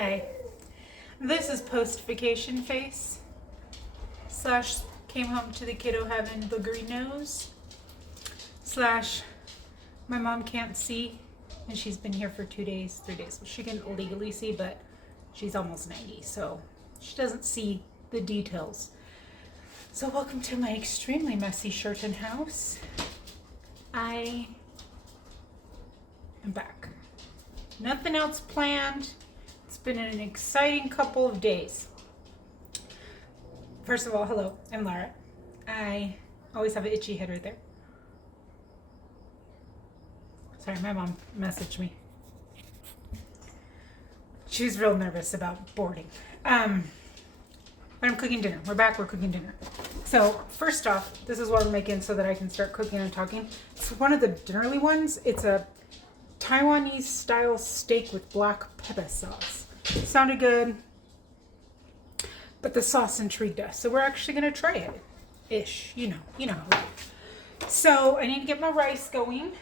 Hi. This is post-vacation face slash came home to the kiddo having boogery nose slash my mom can't see and she's been here for 2 days, 3 days. Well, she can legally see, but she's almost 90, so she doesn't see the details. So welcome to my extremely messy shirt and house. I am back. Nothing else planned. It's been an exciting couple of days. First of all, hello, I'm Lara. I always have an itchy head right there. Sorry, my mom messaged me. She was real nervous about boarding. But I'm cooking dinner. We're back, we're cooking dinner. So first off, this is what we're making so that I can start cooking and talking. It's one of the dinnerly ones. It's a Taiwanese style steak with black pepper sauce. Sounded good, but the sauce intrigued us. So we're actually gonna try it. Ish, you know. So I need to get my rice going.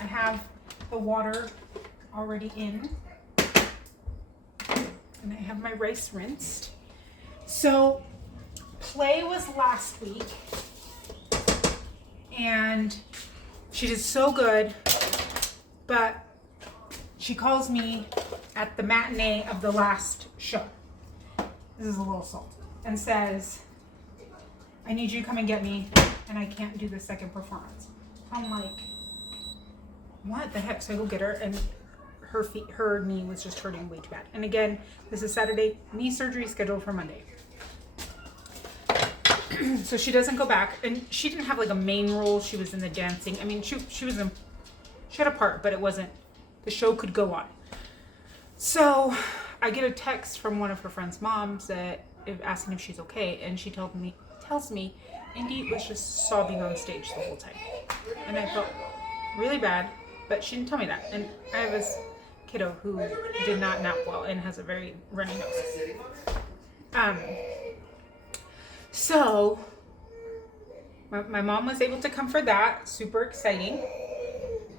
I have the water already in. And I have my rice rinsed. So play was last week. And she did so good. But she calls me at the matinee of the last show. This is a little salt. And says, I need you to come and get me, and I can't do the second performance. I'm like, what the heck? So I go get her, and her knee was just hurting way too bad. And again, this is Saturday, knee surgery scheduled for Monday. So she doesn't go back, and she didn't have like a main role. She was in the dancing. I mean, she had a part, but it wasn't, the show could go on. So I get a text from one of her friend's moms asking if she's okay, and she tells me Indy was just sobbing on stage the whole time. And I felt really bad, but she didn't tell me that. And I have this kiddo who did not nap well and has a very runny nose. So my mom was able to come for that, super exciting.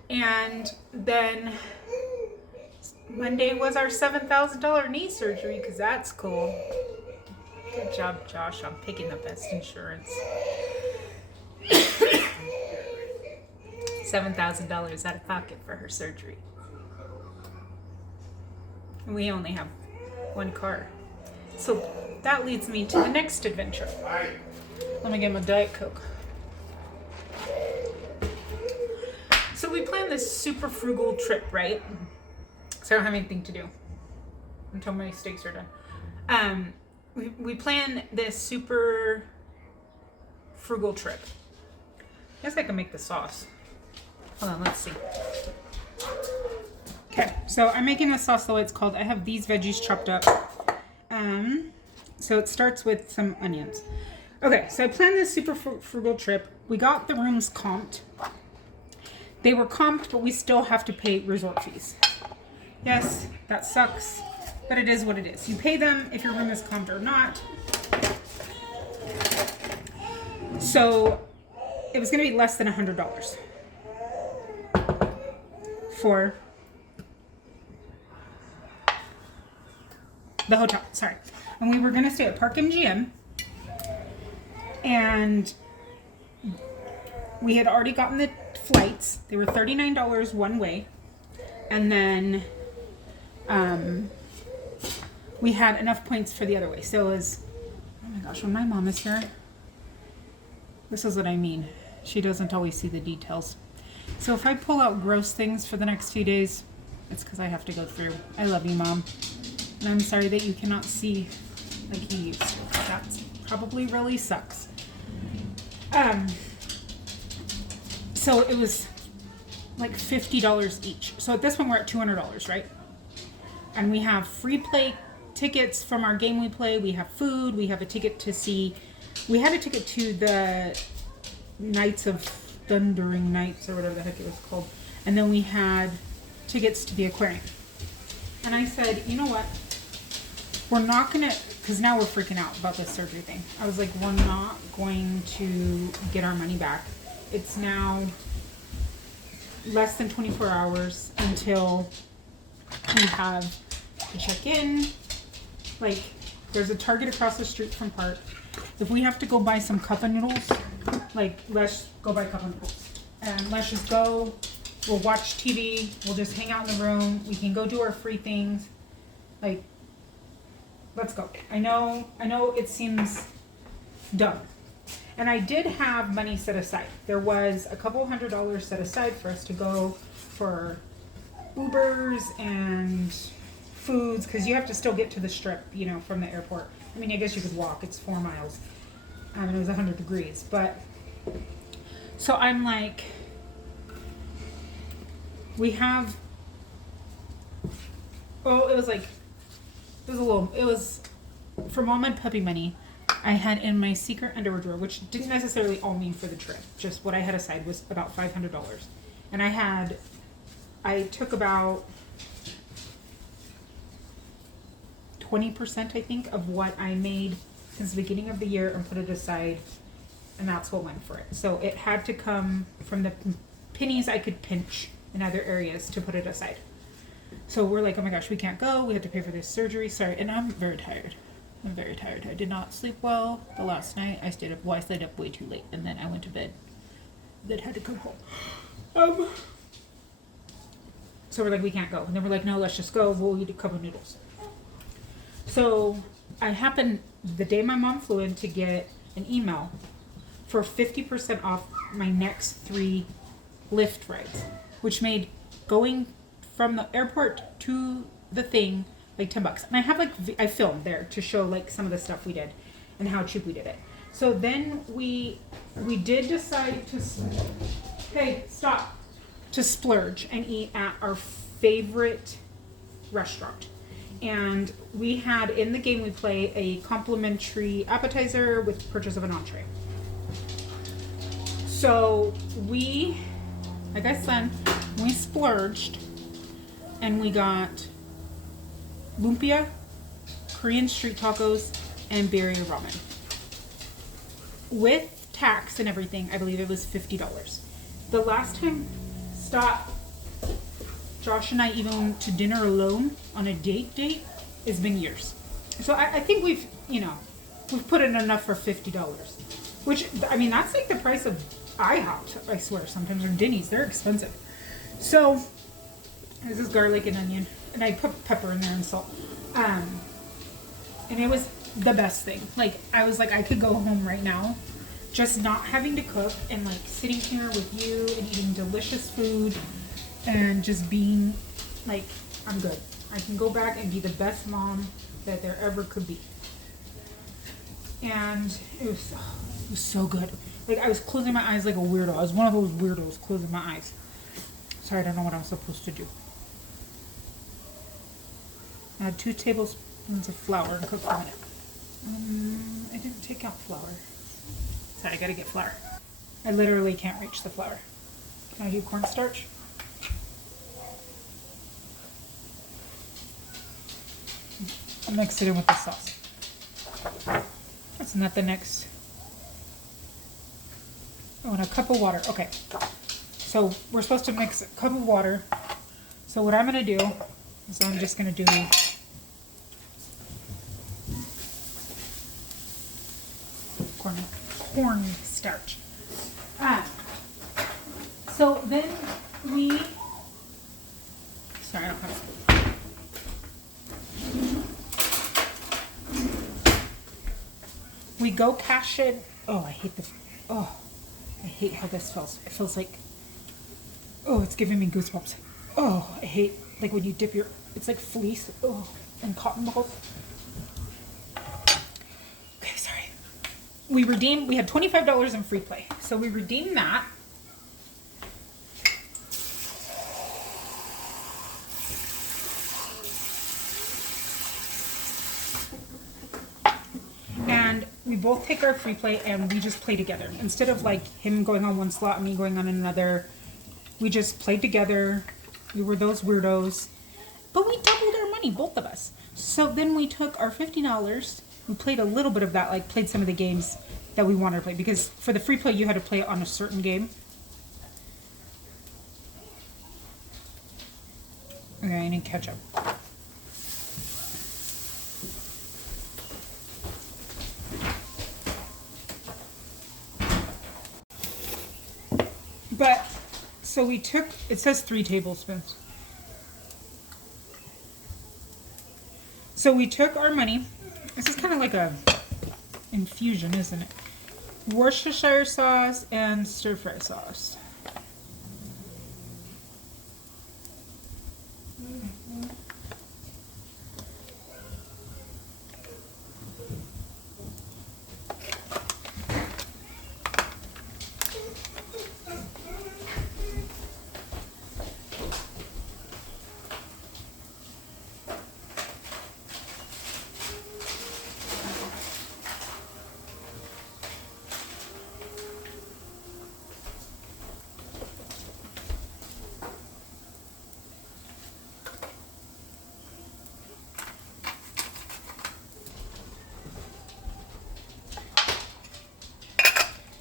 And then Monday was our $7,000 knee surgery, because that's cool. Good job, Josh, on picking the best insurance. $7,000 out of pocket for her surgery. And we only have one car. So that leads me to the next adventure. Let me get my Diet Coke. So we planned this super frugal trip, right? So I don't have anything to do until my steaks are done. We planned this super frugal trip. I guess I can make the sauce. Hold on, let's see. Okay, so I'm making the sauce the way it's called. I have these veggies chopped up. So it starts with some onions. Okay, so I planned this super frugal trip. We got the rooms comped. They were comped, but we still have to pay resort fees. Yes, that sucks, but it is what it is. You pay them if your room is comped or not. So it was going to be less than $100 for the hotel. Sorry. And we were going to stay at Park MGM, and we had already gotten the flights. They were $39 one way, and then we had enough points for the other way. So it was, oh my gosh, when my mom is here, this is what I mean. She doesn't always see the details. So if I pull out gross things for the next few days, it's because I have to go through. I love you, Mom. And I'm sorry that you cannot see like you used to. That probably really sucks. So it was like $50 each. So at this one we're at $200, right? And we have free play tickets from our game we play. We have food. We have a ticket to see. We had a ticket to the Nights of Thundering Nights or whatever the heck it was called. And then we had tickets to the aquarium. And I said, you know what? We're not going to, because now we're freaking out about this surgery thing. I was like, we're not going to get our money back. It's now less than 24 hours until we have to check in. Like, there's a Target across the street from Park. If we have to go buy some cup of noodles, like, let's go buy cup of noodles. And let's just go. We'll watch TV. We'll just hang out in the room. We can go do our free things. Like, let's go. I know it seems dumb. And I did have money set aside. There was a couple $100s set aside for us to go for Ubers and foods, because you have to still get to the strip, you know, from the airport. I mean, I guess you could walk. It's 4 miles. And it was 100 degrees. But, so I'm like, we have, oh, it was from all my puppy money I had in my secret underwear drawer, which didn't necessarily all mean for the trip. Just what I had aside was about $500. And I took about 20%, I think, of what I made since the beginning of the year and put it aside, and that's what went for it. So it had to come from the pennies I could pinch in other areas to put it aside. So we're like, oh my gosh, we can't go. We have to pay for this surgery. Sorry, and I'm very tired. I did not sleep well the last night. I stayed up way too late, and then I went to bed. Then had to come home. So we're like, we can't go. And then we're like, no, let's just go. We'll eat a cup of noodles. So I happened, the day my mom flew in, to get an email for 50% off my next 3 Lyft rides, which made going from the airport to the thing like $10. And I have I filmed there to show like some of the stuff we did and how cheap we did it. So then we did decide to splurge and eat at our favorite restaurant. And we had, in the game we play, a complimentary appetizer with purchase of an entree. So we, like I said, we splurged and we got lumpia, Korean street tacos, and berry ramen. With tax and everything, I believe it was $50. The last time Josh and I even went to dinner alone on a date, it's been years. So I think we've put in enough for $50. Which, I mean, that's like the price of IHOP, I swear, sometimes, or Denny's. They're expensive. So, this is garlic and onion. And I put pepper in there and salt. And it was the best thing. Like, I was like, I could go home right now, just not having to cook, and like sitting here with you and eating delicious food and just being like, I'm good. I can go back and be the best mom that there ever could be. And it was so good. Like, I was closing my eyes like a weirdo. I was one of those weirdos closing my eyes. Sorry, I don't know what I'm supposed to do. I had 2 tablespoons of flour and cook for a minute. I didn't take out flour. Sorry, I gotta get flour. I literally can't reach the flour. Can I do cornstarch? I'll mix it in with the sauce. That's not the next. Oh, and a cup of water. Okay. So we're supposed to mix a cup of water. So what I'm gonna do is I'm just gonna do corn starch. So then sorry, I don't have a spoon. We go cash it. Oh, I hate this. Oh, I hate how this feels. It feels like, oh, it's giving me goosebumps. Oh, I hate, like when you dip your, it's like fleece, oh, and cotton balls. Okay, sorry. We had $25 in free play. So we redeemed that. And we both take our free play and we just play together. Instead of like him going on one slot and me going on another, we just played together. We were those weirdos. But we doubled our money, both of us. So then we took our $50. We played a little bit of that, like played some of the games that we wanted to play. Because for the free play, you had to play on a certain game. Okay, I need ketchup. So we took, it says 3 tablespoons. So we took our money. This is kind of like a infusion, isn't it? Worcestershire sauce and stir fry sauce.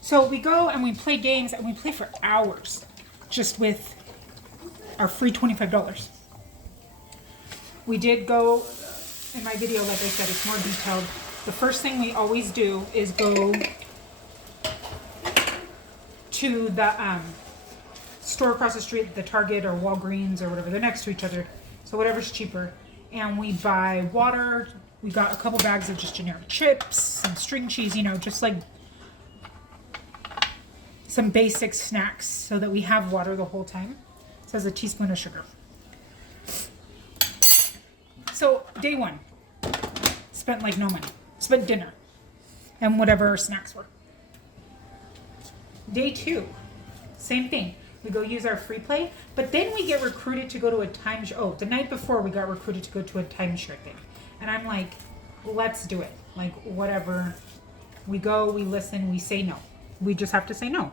So we go and we play games and we play for hours just with our free $25. We did go, in my video, like I said, it's more detailed. The first thing we always do is go to the store across the street, the Target or Walgreens or whatever. They're next to each other, so whatever's cheaper. And we buy water. We got a couple bags of just generic chips and string cheese, you know, just like some basic snacks so that we have water the whole time. It says a teaspoon of sugar. So day 1, spent like no money. Spent dinner and whatever our snacks were. Day 2, same thing. We go use our free play, but then we get recruited to go to a timeshare. Oh, the night before we got recruited to go to a timeshare thing. And I'm like, let's do it. Like, whatever. We go, we listen, we say no. We just have to say no.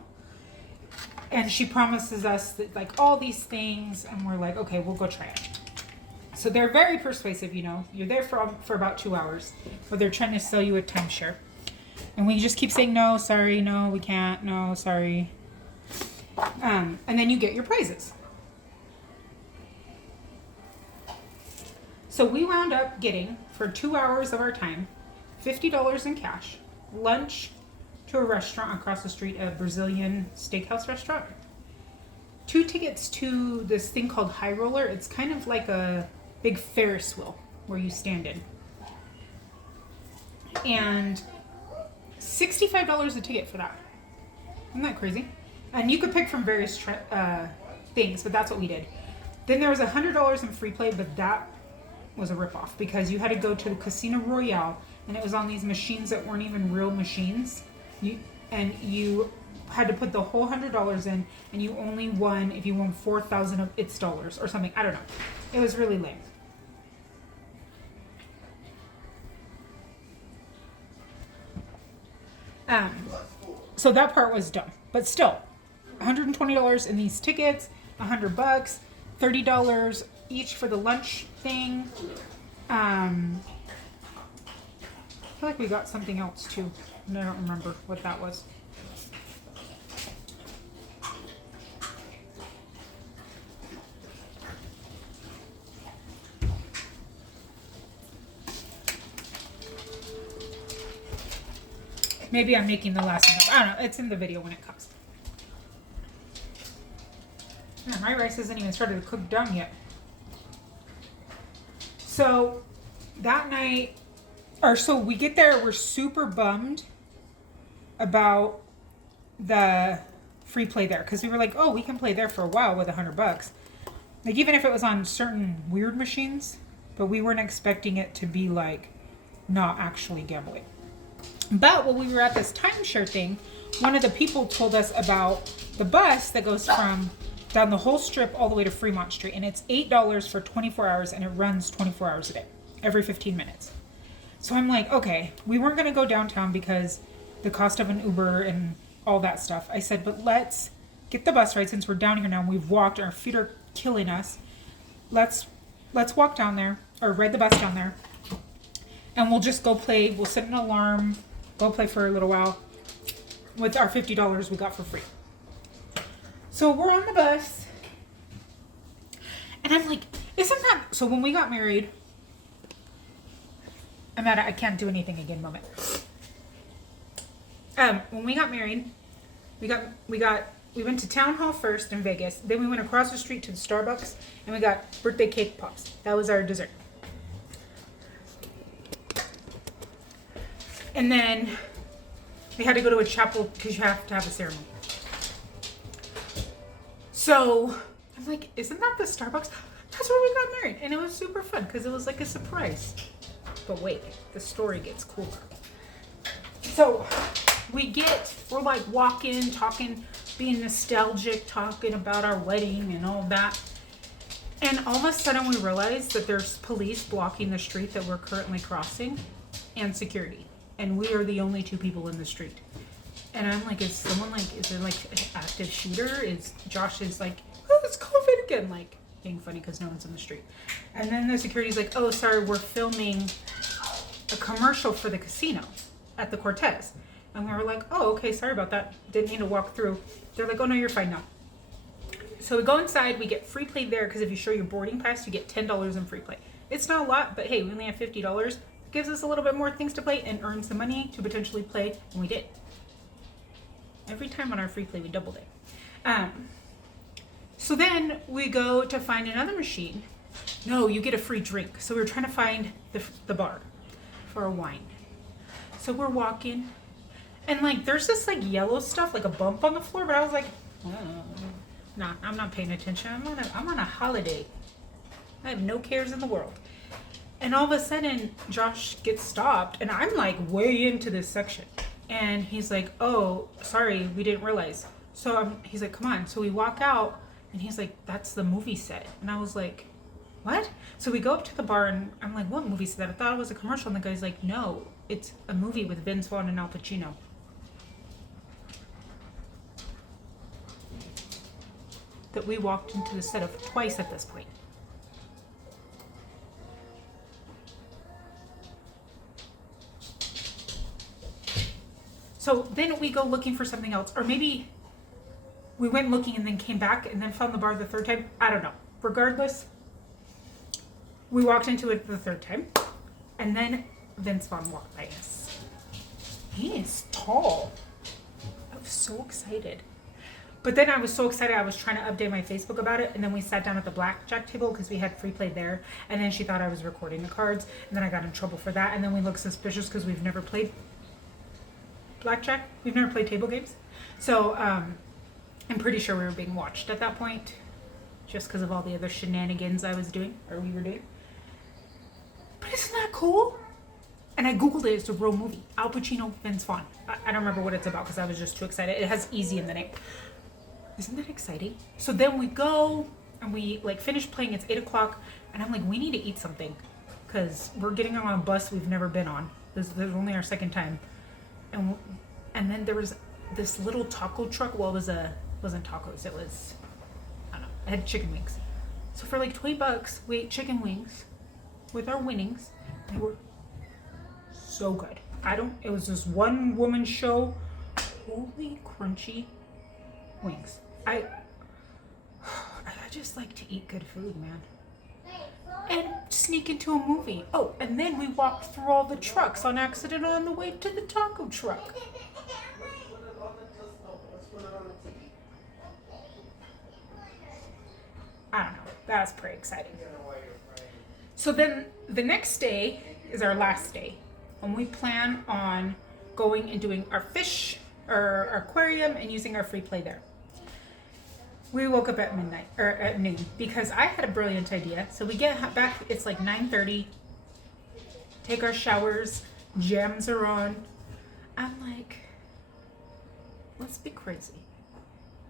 And she promises us that, like, all these things, and we're like, okay, we'll go try it. So they're very persuasive, you know. You're there for about 2 hours, but they're trying to sell you a timeshare. And we just keep saying, no, sorry, no, we can't, no, sorry. And then you get your prizes. So we wound up getting, for 2 hours of our time, $50 in cash, lunch to a restaurant across the street, a Brazilian steakhouse restaurant, 2 tickets to this thing called High Roller. It's kind of like a big Ferris wheel where you stand in. And $65 a ticket for that. Isn't that crazy? And you could pick from various things, but that's what we did. Then there was $100 in free play, but that was a ripoff because you had to go to the Casino Royale, and it was on these machines that weren't even real machines. You had to put the whole $100 in, and you only won if you won 4,000 of its dollars or something. I don't know. It was really lame. So that part was dumb, but still, $120 in these tickets, $100, $30 each for the lunch thing. I feel like we got something else too. I don't remember what that was. Maybe I'm making the last one up. I don't know. It's in the video when it comes. Yeah, my rice hasn't even started to cook done yet. So that night, so we get there, we're super bummed about the free play there because we were like, oh, we can play there for a while with $100. Like, even if it was on certain weird machines, but we weren't expecting it to be like not actually gambling. But when we were at this timeshare thing, one of the people told us about the bus that goes from down the whole strip all the way to Fremont Street, and it's $8 for 24 hours, and it runs 24 hours a day, every 15 minutes. So I'm like, okay, we weren't going to go downtown because the cost of an Uber and all that stuff. I said, but let's get the bus ride since we're down here now and we've walked, our feet are killing us. Let's walk down there, or ride the bus down there, and we'll just go play. We'll set an alarm, go play for a little while with our $50 we got for free. So we're on the bus, and I'm like, isn't that... So when we got married... I'm at a I can't do anything again moment. When we got married, we got we went to Town Hall first in Vegas. Then we went across the street to the Starbucks and we got birthday cake pops. That was our dessert. And then we had to go to a chapel because you have to have a ceremony. So I'm like, isn't that the Starbucks? That's where we got married. And it was super fun because it was like a surprise. But wait, the story gets cooler. So we're like walking, talking, being nostalgic, talking about our wedding and all that. And all of a sudden we realize that there's police blocking the street that we're currently crossing and security. And we are the only two people in the street. And I'm like, is there like an active shooter? Josh is like, oh, it's COVID again. Like being funny because no one's in the street. And then the security's like, oh, sorry, we're filming a commercial for the casino at the Cortez. And we were like, oh, okay, sorry about that. Didn't need to walk through. They're like, oh no, you're fine now. So we go inside, we get free play there because if you show your boarding pass, you get $10 in free play. It's not a lot, but hey, we only have $50. Gives us a little bit more things to play and earns the money to potentially play, and we did. Every time on our free play, we doubled it. So then we go to find another machine. No, you get a free drink. So we were trying to find the bar for a wine. So we're walking, and like there's this like yellow stuff, like a bump on the floor, but I was like, oh, nah, I'm not paying attention. I'm on a holiday. I have no cares in the world. And all of a sudden, Josh gets stopped, and I'm like way into this section. And he's like, oh, sorry, we didn't realize. So he's like, come on. So we walk out, and he's like, that's the movie set. And I was like, what? So we go up to the bar, and I'm like, what movie set? I thought it was a commercial. And the guy's like, no, it's a movie with Vince Vaughn and Al Pacino. That we walked into the set of twice at this point. So then we go looking for something else, or maybe we went looking and then came back and then found the bar the third time. I don't know. Regardless, we walked into it the third time, and then Vince Vaughn walked by us. He is tall. I was so excited. But then I was so excited I was trying to update my Facebook about it, and then we sat down at the blackjack table because we had free play there, and then she thought I was recording the cards, and then I got in trouble for that, and then we looked suspicious because we've never played blackjack. We've never played table games. So I'm pretty sure we were being watched at that point just because of all the other shenanigans I was doing, or we were doing. But isn't that cool? And I Googled it. It's a real movie. Al Pacino, Vince Vaughn. I don't remember what it's about because I was just too excited. It has easy in the name. Isn't that exciting? So then we go and we like finish playing. It's 8 o'clock and I'm like, we need to eat something because we're getting on a bus we've never been on. This is only our second time. And then there was this little taco truck. Well, it wasn't tacos. It was, I don't know. It had chicken wings. So for like $20, we ate chicken wings with our winnings. They were so good. It was this one woman show. Holy crunchy wings. I just like to eat good food, man. And sneak into a movie. Oh, and then we walked through all the trucks on accident on the way to the taco truck. I don't know. That's pretty exciting. So then the next day is our last day. And we plan on going and doing our fish, our aquarium, and using our free play there. We woke up at midnight, or at noon, because I had a brilliant idea. So we get back, it's like 9:30, take our showers, jams are on. I'm like, let's be crazy.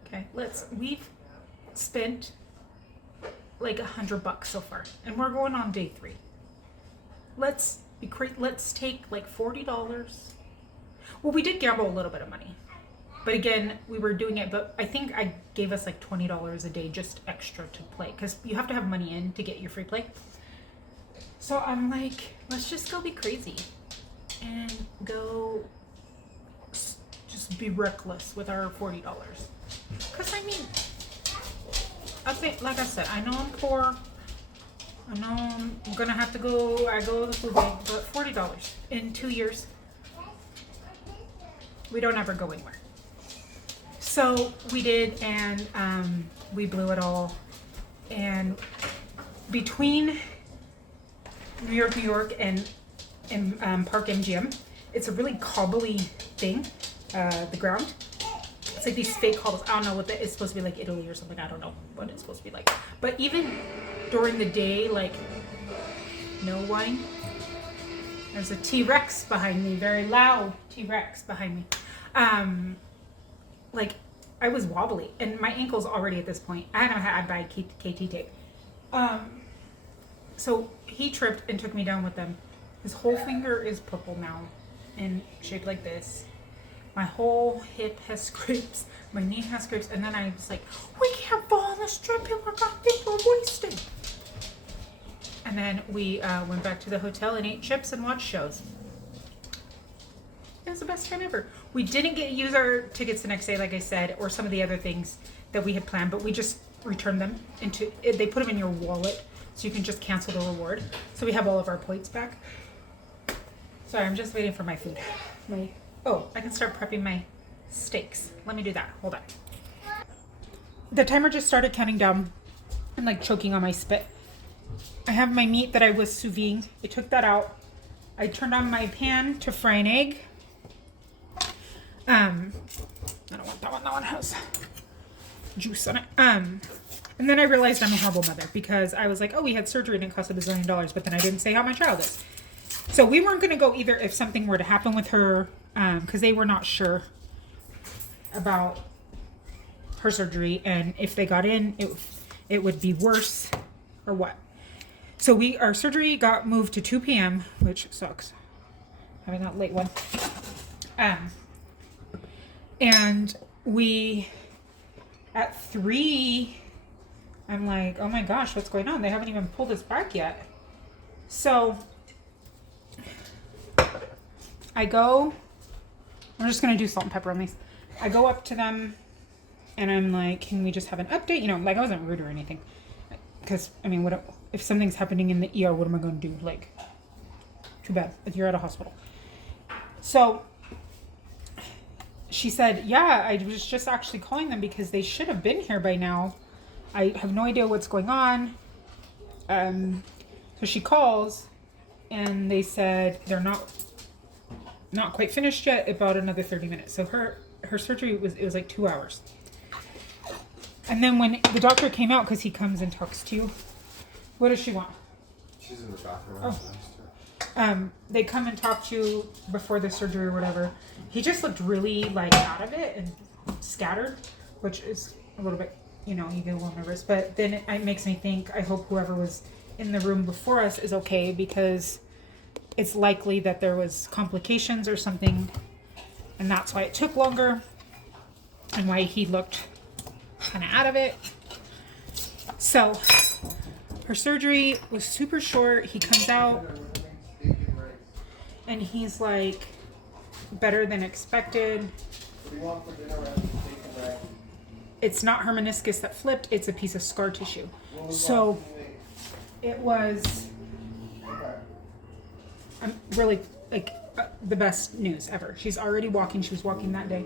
Okay, we've spent like $100 so far, and we're going on day 3. Let's be crazy. Let's take like $40. Well, we did gamble a little bit of money. But again, we were doing it, but I think I gave us like $20 a day just extra to play because you have to have money in to get your free play. So I'm like, let's just go be crazy and go just be reckless with our $40. Because I mean, I think, like I said, I know I'm poor. I know I'm going to have to I go to the food bank, but $40 in 2 years, we don't ever go anywhere. So we did, and we blew it all. And between New York, and Park MGM, it's a really cobbly thing, the ground. It's like these fake cobbles. I don't know what it's supposed to be like, Italy or something. I don't know what it's supposed to be like. But even during the day, like, no wine. There's a T-Rex behind me, very loud T-Rex behind me. Like, I was wobbly, and my ankle's already at this point. I don't have bad KT tape. So he tripped and took me down with them. His whole finger is purple now and shaped like this. My whole hip has scrapes. My knee has scrapes. And then I was like, we can't fall on the strip. People are wasted. And then we went back to the hotel and ate chips and watched shows. It was the best time ever. We didn't use our tickets the next day, like I said, or some of the other things that we had planned, but we just returned them they put them in your wallet, so you can just cancel the reward. So we have all of our points back. Sorry, I'm just waiting for my food. I can start prepping my steaks. Let me do that. Hold on. The timer just started counting down. I'm like choking on my spit. I have my meat that I was sous videing. I took that out. I turned on my pan to fry an egg. I don't want that one. That one has juice on it. And then I realized I'm a horrible mother because I was like, oh, we had surgery and it cost $1 bazillion, but then I didn't say how my child is. So we weren't going to go either if something were to happen with her, because they were not sure about her surgery, and if they got in, it would be worse or what. So our surgery got moved to 2 p.m., which sucks, having that late one. And we, at 3, I'm like, oh my gosh, what's going on? They haven't even pulled us back yet. So I'm just going to do salt and pepper on these. I go up to them and I'm like, can we just have an update? You know, like I wasn't rude or anything. Because, I mean, if something's happening in the ER, what am I going to do? Like, too bad if you're at a hospital. So she said, yeah, I was just actually calling them because they should have been here by now. I have no idea what's going on. So she calls and they said they're not quite finished yet, about another 30 minutes. So her surgery was like 2 hours. And then when the doctor came out, because he comes and talks to you, what does she want? She's in the bathroom. Oh. They come and talk to you before the surgery or whatever. He just looked really like out of it and scattered, which is a little bit, you get a little nervous. But then it makes me think, I hope whoever was in the room before us is okay, because it's likely that there was complications or something, and that's why it took longer and why he looked kind of out of it. So her surgery was super short. He comes out and he's like, better than expected. It's not her meniscus that flipped, it's a piece of scar tissue. So it was really like the best news ever. She's already walking. She was walking that day.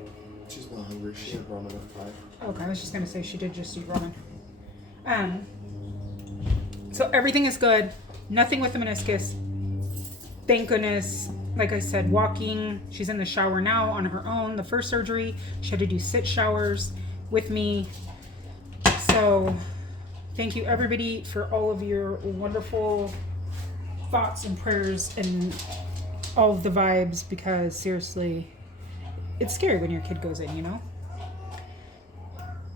She's not hungry. She had ramen at 5. Okay, I was just gonna say she did just eat ramen. So everything is good. Nothing with the meniscus. Thank goodness. Like I said, walking. She's in the shower now on her own. The first surgery, she had to do sit showers with me. So thank you everybody for all of your wonderful thoughts and prayers and all of the vibes, because seriously, it's scary when your kid goes in,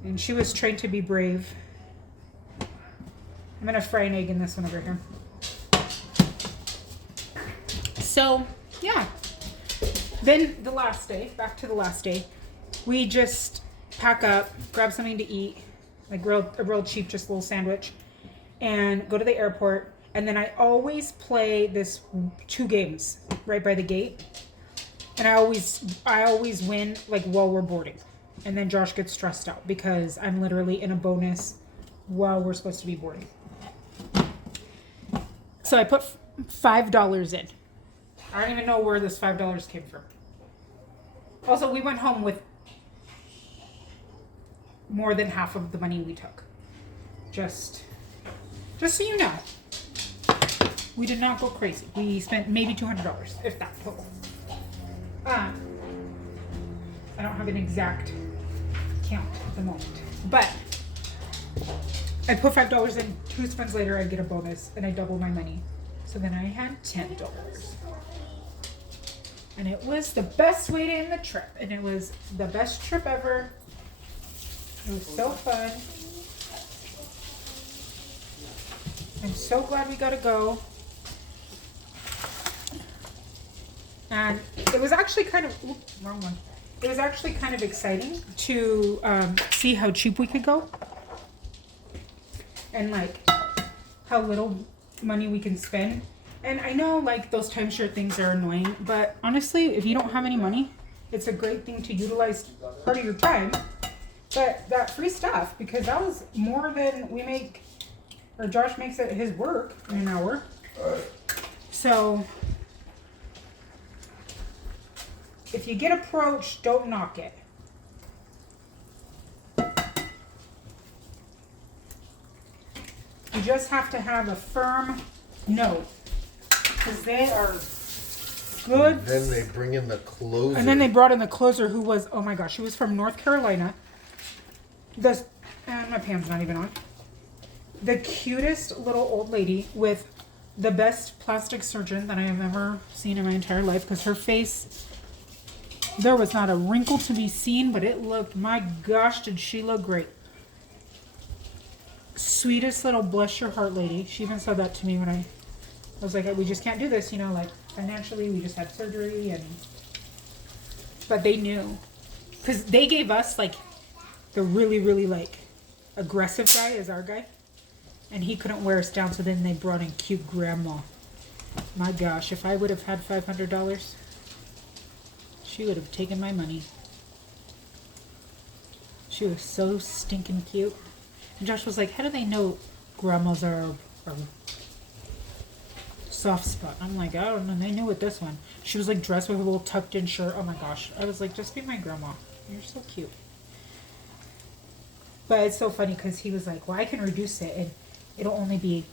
And she was trained to be brave. I'm gonna fry an egg in this one over here. So, yeah. Then the last day, back to the last day, we just pack up, grab something to eat, like a real cheap, just little sandwich, and go to the airport. And then I always play this 2 games right by the gate. And I always win like while we're boarding. And then Josh gets stressed out because I'm literally in a bonus while we're supposed to be boarding. So I put $5 in. I don't even know where this $5 came from. Also, we went home with more than half of the money we took. Just so you know. We did not go crazy. We spent maybe $200, if that total. I don't have an exact count at the moment, but I put $5 in. 2 spins later, I get a bonus, and I double my money. So then I had $10. And it was the best way to end the trip. And it was the best trip ever. It was so fun. I'm so glad we got to go. And it was actually kind of, wrong one. It was actually kind of exciting to see how cheap we could go. And like how little money we can spend. And I know like those timeshare things are annoying, but honestly, if you don't have any money, it's a great thing to utilize part of your time. But that free stuff, because that was more than we make, or Josh makes at his work in an hour. So if you get approached, don't knock it. You just have to have a firm no, because they are good. And then they bring in the closer. And then they brought in the closer, who was, oh my gosh, she was from North Carolina. My pan's not even on. The cutest little old lady with the best plastic surgeon that I have ever seen in my entire life, because her face, there was not a wrinkle to be seen, but it looked, my gosh, did she look great. Sweetest little bless your heart lady. She even said that to me when I was like, we just can't do this, like financially, we just had surgery, but they knew, because they gave us like the really, really like aggressive guy as our guy, and he couldn't wear us down, so then they brought in cute grandma. My gosh, if I would have had $500, she would have taken my money. She was so stinking cute. And Josh was like, how do they know grandmas are a soft spot? I'm like, I don't know. They knew with this one. She was like dressed with a little tucked in shirt. Oh my gosh. I was like, just be my grandma. You're so cute. But it's so funny because he was like, well, I can reduce it and it'll only be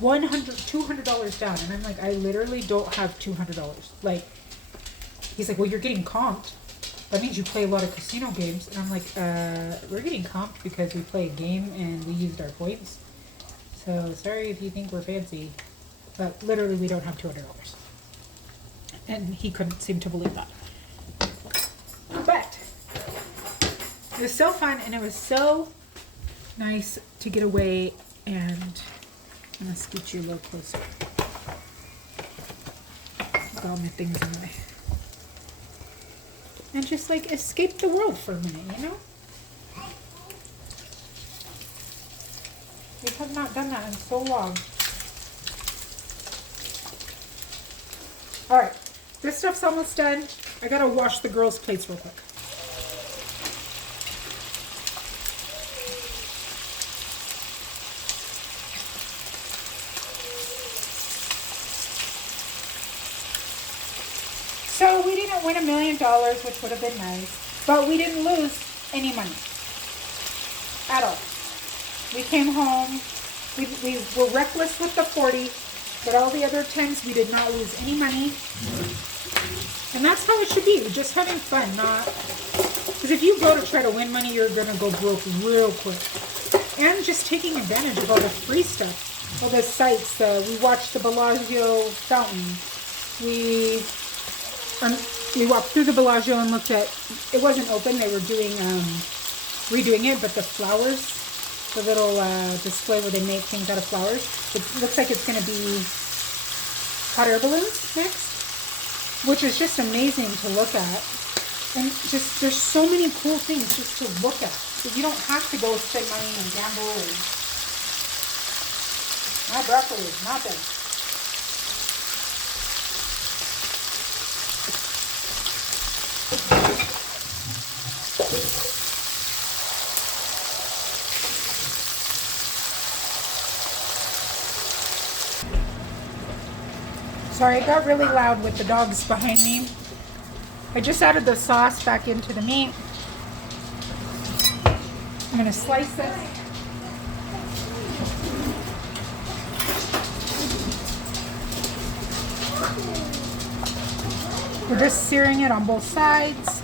$200 down. And I'm like, I literally don't have $200. Like, he's like, well, you're getting comped. That means you play a lot of casino games. And I'm like, we're getting comped because we play a game and we used our points. So sorry if you think we're fancy. But literally we don't have $200. And he couldn't seem to believe that. But it was so fun and it was so nice to get away, and I'm going to scoot you a little closer. Got all my things in the way. And just like escape the world for a minute, We have not done that in so long. Alright, this stuff's almost done. I gotta wash the girls' plates real quick. So we didn't win $1 million, which would have been nice, but we didn't lose any money at all. We came home, we were reckless with the 40, but all the other times we did not lose any money. And that's how it should be, just having fun, not, because if you go to try to win money, you're going to go broke real quick. And just taking advantage of all the free stuff, all the sites. We watched the Bellagio fountain. We walked through the Bellagio and looked at, it wasn't open, they were redoing it, but the flowers, the little display where they make things out of flowers, it looks like it's going to be hot air balloons next, which is just amazing to look at. And just, there's so many cool things just to look at. So you don't have to go spend money and gamble. And my broccoli is not done. Sorry, it got really loud with the dogs behind me. I just added the sauce back into the meat. I'm gonna slice this. We're just searing it on both sides.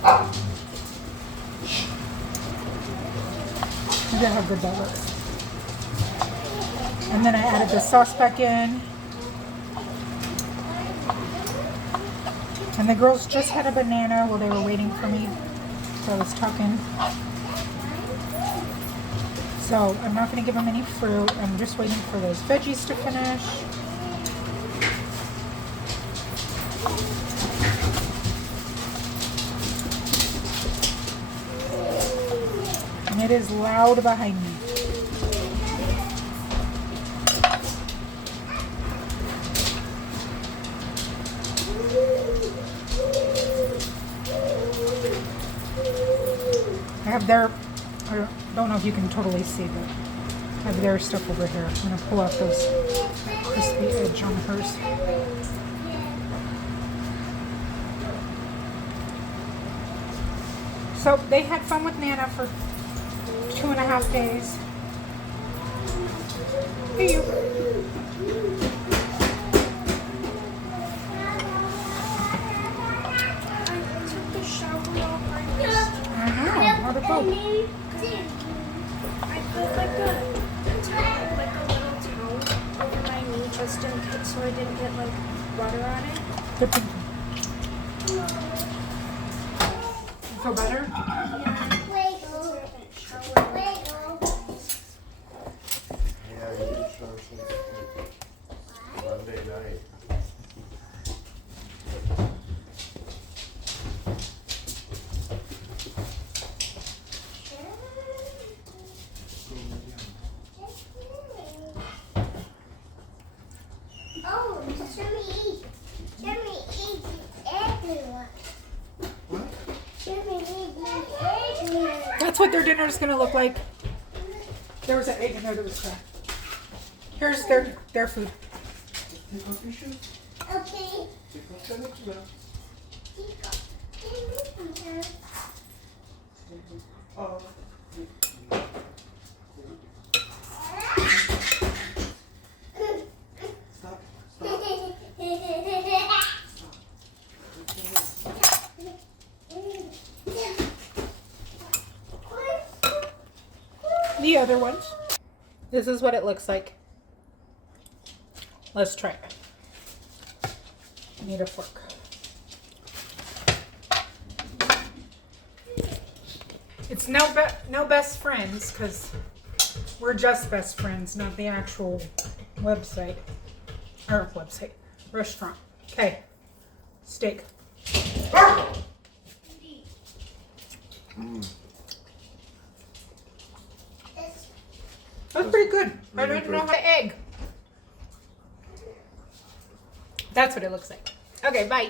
Look at how good that looks. And then I added the sauce back in. And the girls just had a banana while they were waiting for me. So I was talking. So I'm not going to give them any fruit. I'm just waiting for those veggies to finish. And it is loud behind me. I have their, I don't know if you can totally see, but I have their stuff over here. I'm going to pull out those crispy edge on hers. So they had fun with Nana for 2.5 days. Hey, you. How'd it go? I put like a little towel over my knee just in case, so I didn't get like water on it. Good thinking. Feel better? Yeah, you can show some Monday night. That's what their dinner is going to look like. There was an egg in there that was cracked. Here's their food. The other ones. This is what it looks like. Let's try it. I need a fork. It's no best friends because we're just best friends, not the actual website or restaurant. Okay, steak. That's pretty good. I don't know how to egg. That's what it looks like. Okay, bye.